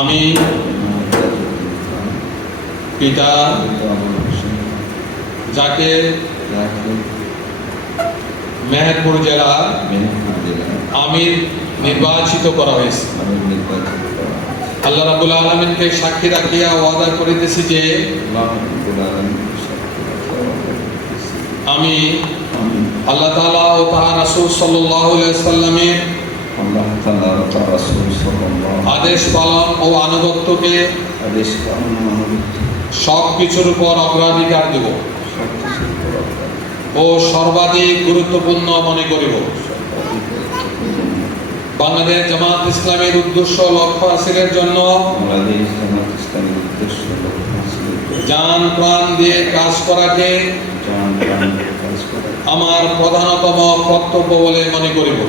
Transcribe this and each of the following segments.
আমি পিতা যাকে মেহেরপুর জেলা আমির নির্বাচিত করা হয়েছে, আল্লাহ রাব্বুল আলামিনকে সাক্ষী রাখিয়া ওয়াদা করিতেছি যে আমি আল্লাহ তাআলা ও তাঁর রাসূল সাল্লাল্লাহু আলাইহি ওয়াসাল্লামের আদেশ পালন ও আনুগত্যকে সব কিছুর উপর অগ্রাধিকার দেব ও সর্বাধিক গুরুত্বপূর্ণ মনে করিব। বাংলাদেশ জামাত ইসলামের উদ্দেশ্য লক্ষ্য হাসিলের জন্য জান প্রাণ দিয়ে কাজ করাকে আমার প্রধানতম কর্তব্য বলে মনে করিব।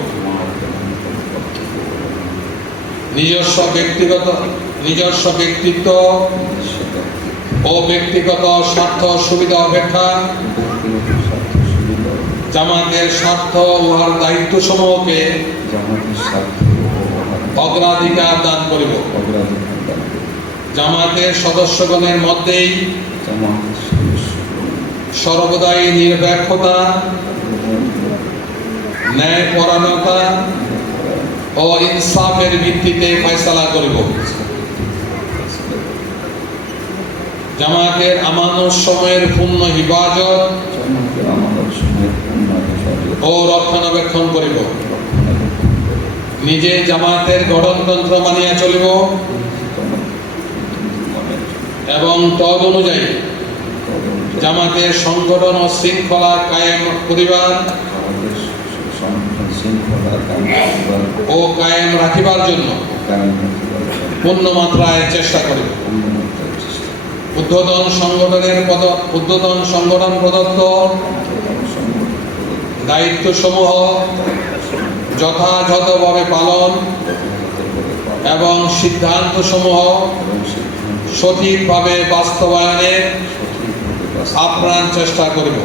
নিজস্ব ব্যক্তিত্ব ও ব্যক্তিগত স্বার্থ সুবিধা অপেক্ষা জামাতের স্বার্থ উহার দায়িত্ব সমূহকে অগ্রাধিকার দান করিব। জামাতের সদস্যগণের মধ্যেই সর্বদাই নিরপেক্ষতা, ন্যায়পরায়ণতা ও ইনসাফের ভিত্তিতে ফয়সালা করিব। জামাতের আমানত সময়ের পূর্ণ হিফাজত ও রক্ষণাবেক্ষণ করিব। নিজে জামাতের গঠনতন্ত্র মানিয়া চলিব এবং তদ অনুযায়ী জামাতের সংগঠন ও শৃঙ্খলা কায়েম করিবার ও কায়েম রাখিবার জন্য পূর্ণ মাত্রায় চেষ্টা করিব। ঊর্ধ্বতন সংগঠন প্রদত্ত দায়িত্ব সমূহ যথাযথভাবে পালন এবং সিদ্ধান্ত সমূহ সঠিকভাবে বাস্তবায়নের আপ্রাণ চেষ্টা করিব।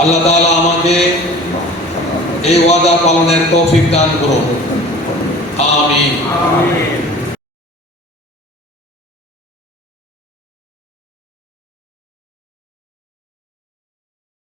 আল্লাহ তাআলা আমাকে এই ওয়াদা পালনের তৌফিক দান করুন। আমিন।